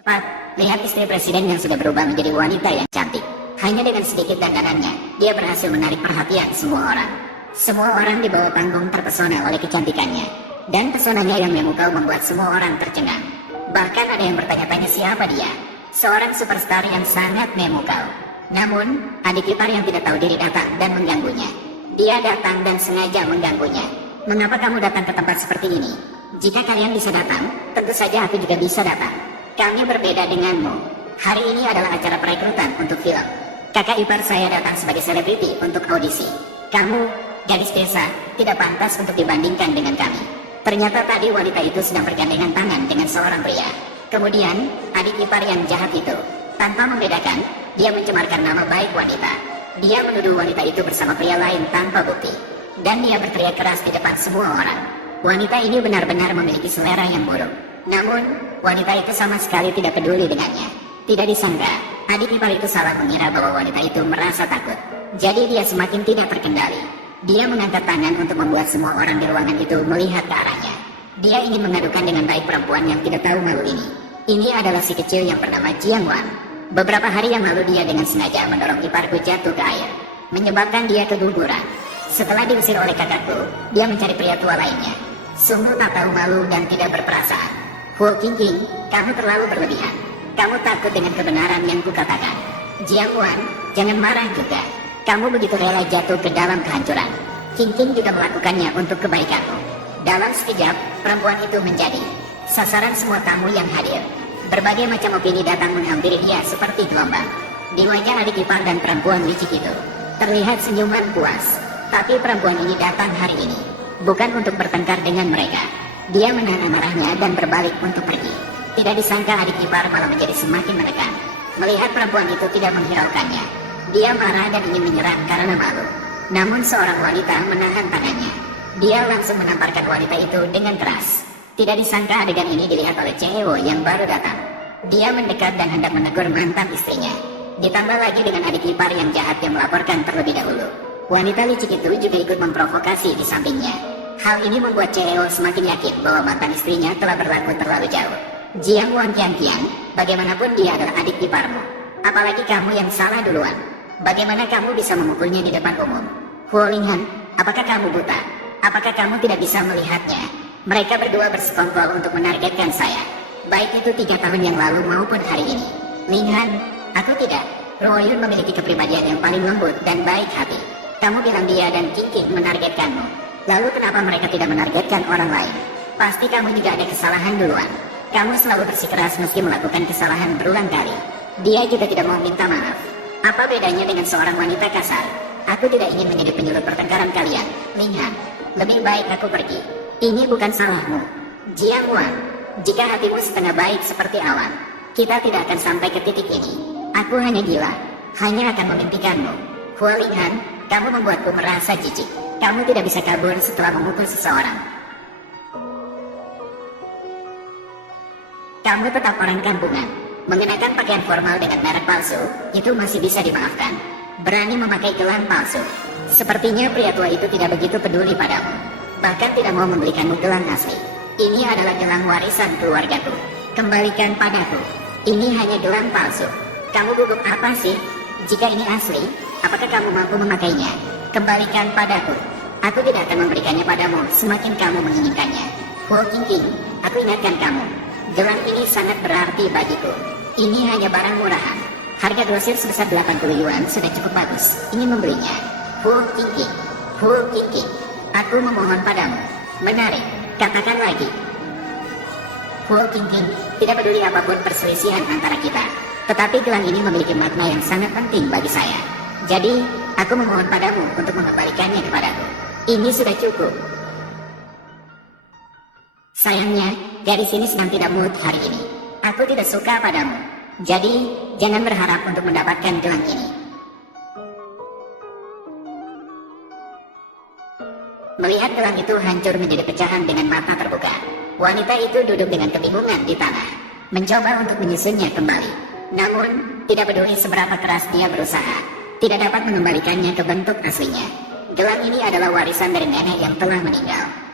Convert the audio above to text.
Cepat, lihat istri presiden yang sudah berubah menjadi wanita yang cantik. Hanya dengan sedikit dandanannya, dia berhasil menarik perhatian semua orang. Semua orang di bawah panggung terpesona oleh kecantikannya. Dan pesonanya yang memukau membuat semua orang tercengang. Bahkan ada yang bertanya-tanya siapa dia. Seorang superstar yang sangat memukau. Namun, adik ipar yang tidak tahu diri datang dan mengganggunya. Dia datang dan sengaja mengganggunya. Mengapa kamu datang ke tempat seperti ini? Jika kalian bisa datang, tentu saja aku juga bisa datang. Kami berbeda denganmu. Hari ini adalah acara perekrutan untuk film. Kakak ipar saya datang sebagai selebriti untuk audisi. Kamu, gadis desa, tidak pantas untuk dibandingkan dengan kami. Ternyata tadi wanita itu sedang bergandengan tangan dengan seorang pria. Kemudian, adik ipar yang jahat itu, tanpa membedakan, dia mencemarkan nama baik wanita. Dia menuduh wanita itu bersama pria lain tanpa bukti. Dan dia berteriak keras di depan semua orang. Wanita ini benar-benar memiliki selera yang buruk. Namun, wanita itu sama sekali tidak peduli dengannya. Tidak disangka, adik ipar itu salah mengira bahwa wanita itu merasa takut. Jadi dia semakin tidak terkendali. Dia mengangkat tangan untuk membuat semua orang di ruangan itu melihat ke arahnya. Dia ingin mengadukan dengan baik perempuan yang tidak tahu malu ini. Ini adalah si kecil yang bernama Jiang Wan. Beberapa hari yang lalu dia dengan sengaja mendorong iparku jatuh ke air, menyebabkan dia keguguran. Setelah diusir oleh kakakku, dia mencari pria tua lainnya. Sungguh tak tahu malu dan tidak berperasaan. Huo Qingqing, kamu terlalu berlebihan. Kamu takut dengan kebenaran yang kukatakan. Jiang Wan, jangan marah juga. Kamu begitu rela jatuh ke dalam kehancuran. Qingqing juga melakukannya untuk kebaikanmu. Dalam sekejap, perempuan itu menjadi sasaran semua tamu yang hadir. Berbagai macam opini datang menghampiri dia seperti gelombang. Di wajah adik ipar dan perempuan licik itu, terlihat senyuman puas. Tapi perempuan ini datang hari ini, bukan untuk bertengkar dengan mereka. Dia menahan amarahnya dan berbalik untuk pergi. Tidak disangka adik ipar malah menjadi semakin menekan. Melihat perempuan itu tidak menghiraukannya, dia marah dan ingin menyerang karena malu. Namun seorang wanita menahan tangannya. Dia langsung menamparkan wanita itu dengan keras. Tidak disangka adegan ini dilihat oleh Cheo yang baru datang. Dia mendekat dan hendak menegur mantan istrinya. Ditambah lagi dengan adik ipar yang jahat yang melaporkan terlebih dahulu. Wanita licik itu juga ikut memprovokasi di sampingnya. Hal ini membuat Cheo semakin yakin bahwa mantan istrinya telah berlaku terlalu jauh. Jiang Wan Tian, bagaimanapun dia adalah adik iparmu. Apalagi kamu yang salah duluan. Bagaimana kamu bisa memukulnya di depan umum? Huo Linghan, apakah kamu buta? Apakah kamu tidak bisa melihatnya? Mereka berdua bersekongkol untuk menargetkan saya. Baik itu 3 tahun yang lalu maupun hari ini. Linghan, aku tidak. Ruoyun memiliki kepribadian yang paling lembut dan baik hati. Kamu bilang dia dan Qingqing menargetkanmu. Lalu kenapa mereka tidak menargetkan orang lain? Pasti kamu juga ada kesalahan duluan. Kamu selalu bersikeras meski melakukan kesalahan berulang kali. Dia juga tidak mau minta maaf. Apa bedanya dengan seorang wanita kasar? Aku tidak ingin menjadi penyulut pertengkaran kalian. Linghan, lebih baik aku pergi. Ini bukan salahmu. Jiang Wan, jika hatimu setengah baik seperti awan, kita tidak akan sampai ke titik ini. Aku hanya gila, hanya akan memimpikanmu. Huo Linghan, kamu membuatku merasa jijik. Kamu tidak bisa kabur setelah memukul seseorang. Kamu tetap orang kampungan. Mengenakan pakaian formal dengan merek palsu, itu masih bisa dimaafkan. Berani memakai gelang palsu. Sepertinya pria tua itu tidak begitu peduli padamu. Bahkan tidak mau membelikanmu gelang asli. Ini adalah gelang warisan keluargaku. Kembalikan padaku. Ini hanya gelang palsu. Kamu gugup apa sih? Jika ini asli, apakah kamu mampu memakainya? Kembalikan padaku. Aku tidak akan memberikannya padamu semakin kamu menginginkannya. Huo Qingqing, aku ingatkan kamu. Gelang ini sangat berarti bagiku. Ini hanya barang murahan. Harga grosir sebesar 80 yuan sudah cukup bagus. Ingin membelinya. Huo Qingqing, Huo Qingqing, aku memohon padamu. Menarik, katakan lagi. Huo Qingqing, tidak peduli apapun perselisihan antara kita. Tetapi gelang ini memiliki makna yang sangat penting bagi saya. Jadi, aku memohon padamu untuk mengembalikannya kepadaku. Ini sudah cukup. Sayangnya, gadis ini sedang tidak mood hari ini. Aku tidak suka padamu. Jadi, jangan berharap untuk mendapatkan gelang ini. Melihat gelang itu hancur menjadi pecahan dengan mata terbuka, wanita itu duduk dengan kebingungan di tanah, mencoba untuk menyusunnya kembali. Namun, tidak peduli seberapa keras dia berusaha, tidak dapat mengembalikannya ke bentuk aslinya. Gelang ini adalah warisan dari nenek yang telah meninggal.